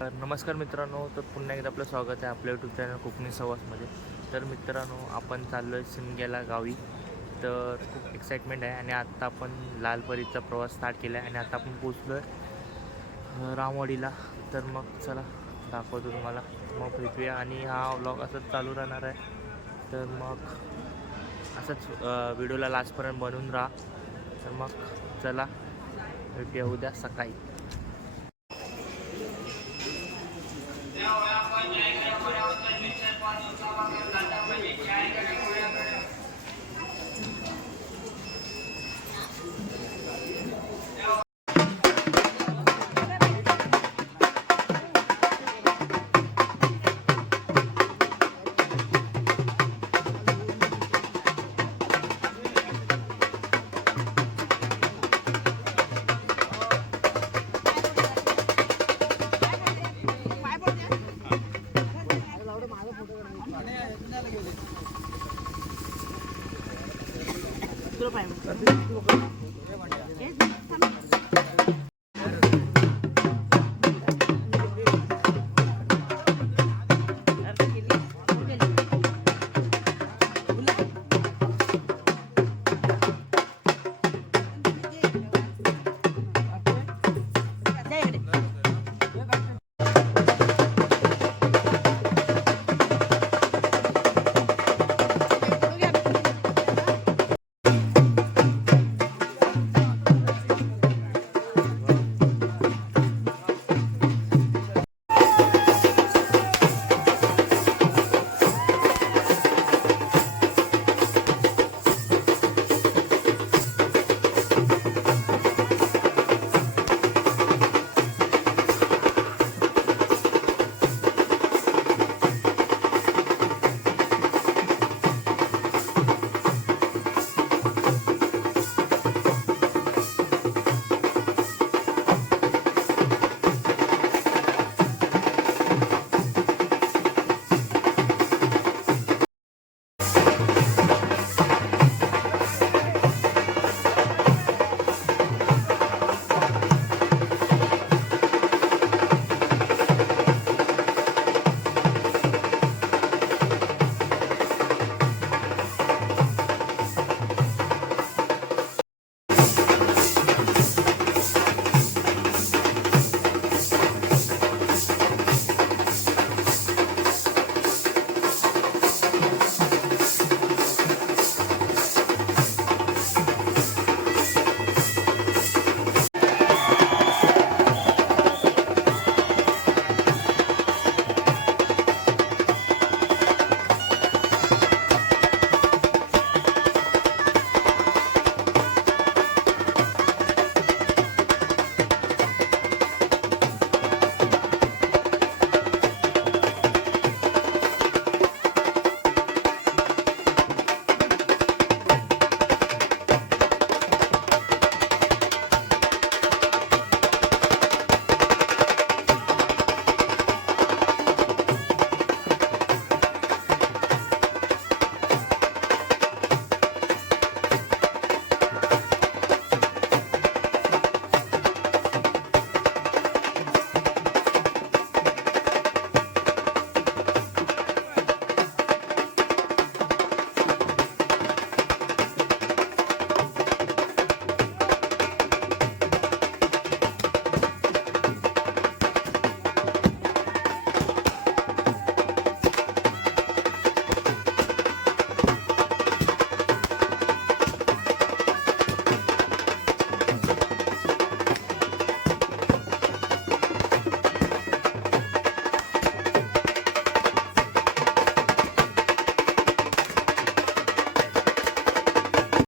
तर नमस्कार मित्रांनो, तर पुन्हा एकदा आपलं स्वागत आहे आपल्या यूट्यूब चॅनल कोकणी सहवासमध्ये. तर मित्रांनो, आपण चाललो आहे शिमग्याला गावी. तर खूप एक्साइटमेंट आहे आणि आत्ता आपण लालपरीचा प्रवास स्टार्ट केला आहे आणि आता आपण पोचलो आहे रामवाडीला. तर मग चला दाखवतो तुम्हाला, मग भेटूया आणि हा व्लॉग असंच चालू राहणार आहे. तर मग असंच व्हिडिओला लास्टपर्यंत बनवून राहा. तर मग चला भेटूया उद्या सकाळी.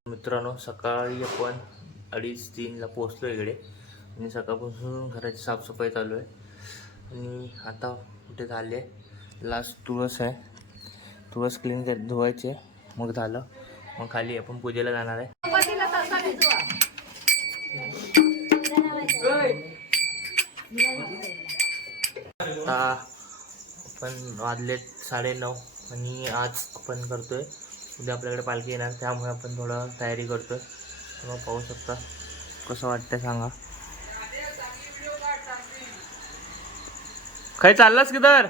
मित्रांनो, सकाळी आपण 2:30-3ला पोचलो इकडे आणि सकाळपासून घराची साफसफाई चालू आहे. आणि आता कुठे झाले, लास्ट तुळस आहे, तुळस क्लीन धुवायचे, मग झालं. मग खाली आपण पूजेला जाणार आहे. आता आपण वाजलेत 9:30 आणि आज आपण करतोय, उद्या आपल्याकडे पालखी येणार, त्यामुळे आपण थोडं तयारी करतोय. तर मग पाहू शकता कसं वाटतंय सांगा. खाई चाललास किधर?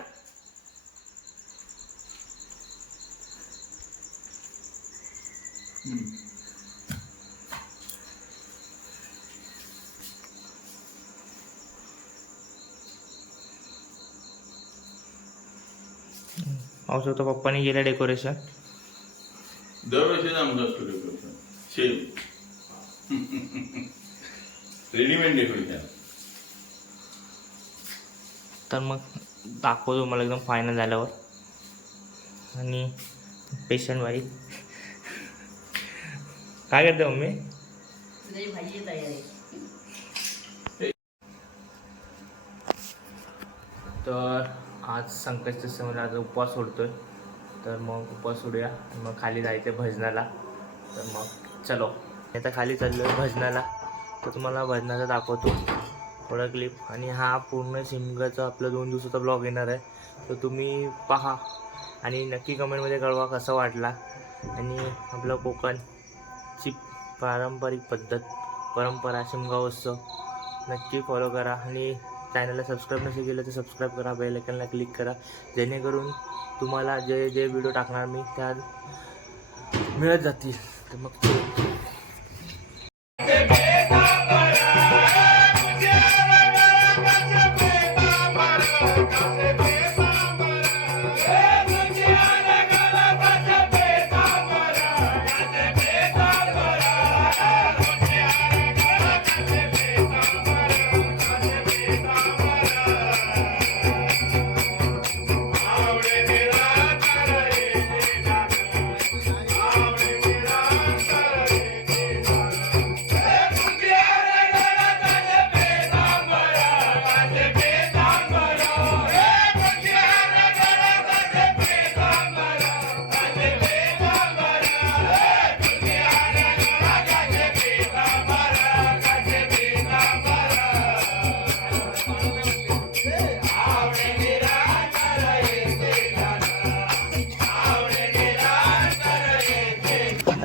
पाहू शकतो पप्पानी गेलं डेकोरेशन. दरवर्षी आमचं असतो डेकोरेशन सेम रेडीमेड डेकोरेशन. तर मग दाखवतो मला एकदम फायनल झाल्यावर. आणि पेशंट बाई काय करते मम्मी? तर आज संकष्टी समोर आज उपवास सोडतोय. तर मग उपवास सोडूया मग खाली जायचं भजनाला. तर मग चलो आता खाली चाललो आहे भजनाला. तर तुम्हाला भजनाचा दाखवतो थोडा क्लिप. आणि हा पूर्ण शिमग्याचा आपला 2 दिवसाचा ब्लॉग येणार आहे. तर तुम्ही पहा आणि नक्की कमेंटमध्ये कळवा कसा वाटला. आणि आपलं कोकणची पारंपरिक पद्धत परंपरा शिमगा उत्सव नक्की फॉलो करा. आणि चॅनलला सबस्क्राईब नसेल केलं तर सबस्क्राईब करा, बेल आयकॉनला क्लिक करा, जेणेकरून तुम्हाला जे जे व्हिडिओ टाकणार मी त्या मिळत जातील. तर मग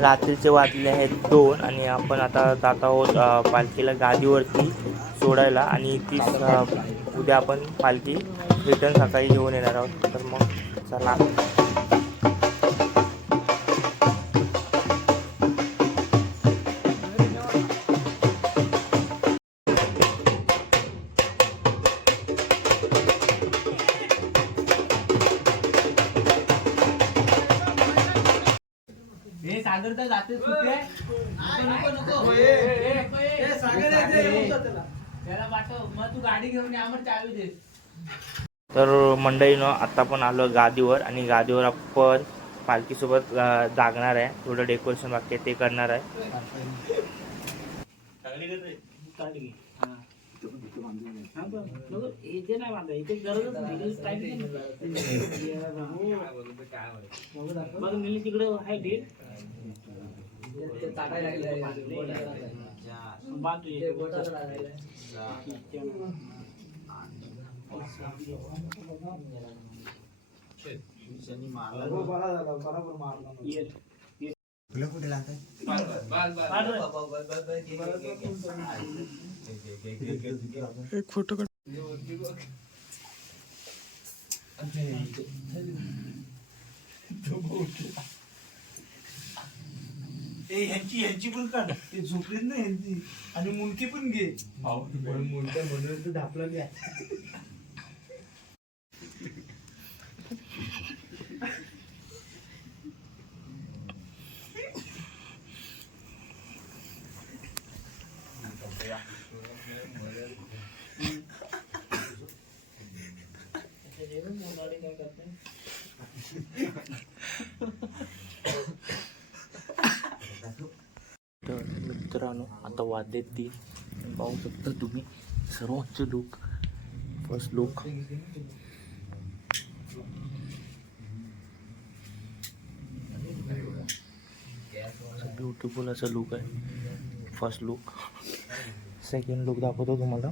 रात्रीचे वाजले आहेत 2 आणि आपण आता जात आहोत पालखीला गादीवरती सोडायला. आणि ती उद्या आपण पालखी रिटर्न सकाळी घेऊन येणार आहोत. तर मग चला. सागर तर जाते सुट्टे नको नको सागर त्याला पाठव मग तू गाडी घेऊन या मग चालू दे. तर मंडळीनं आता पण आलो गादीवर आणि गादीवर आपण पालखीसोबत जागणार आहे. थोडं डेकोरेशन बाकी आहे ते करणार आहे. तिकडे आहे डील एक फोटो काढ. ह्यांची पण काढ. ते झोपलेत ना ह्यांची. आणि मुंडकी पण घे. मुंडक्या म्हणून तू ढापला घ्या. तर मित्रांनो आता वाद्य ती पाहू शकता तुम्ही सर्वोच्च लुक. फर्स्ट लुक ब्युटिफुल असं लुक आहे. First look. सेकंड लुक दाखवतो तुम्हाला.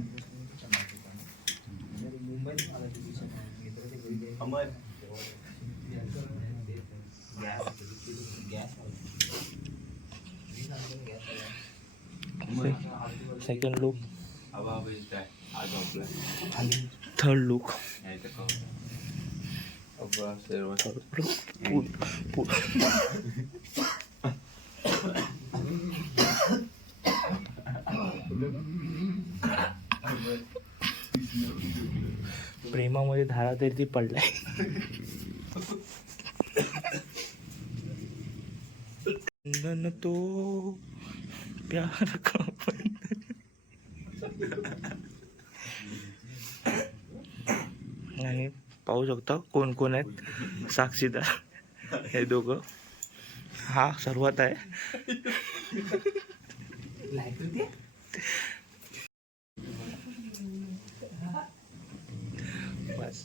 Second look. थर्ड लुक प्रेमामध्ये धारा तरी ती पडलाय. बंधन तो प्यार का बंधन. आणि पाहू शकता कोण कोण आहेत साक्षीदार हे दोघं. हा सर्वात आहे. बस.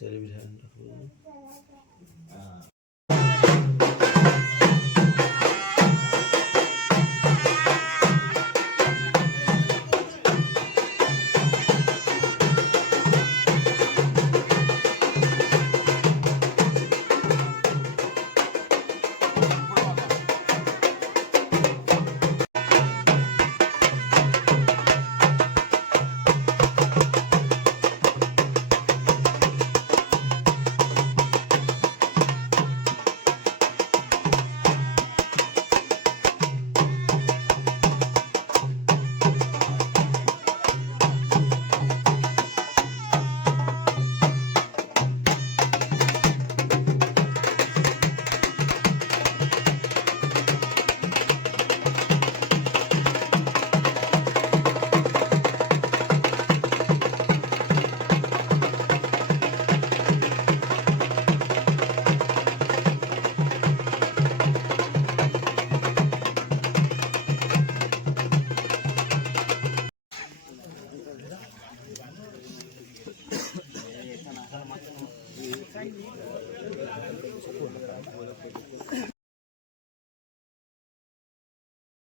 टेलिव्हिजन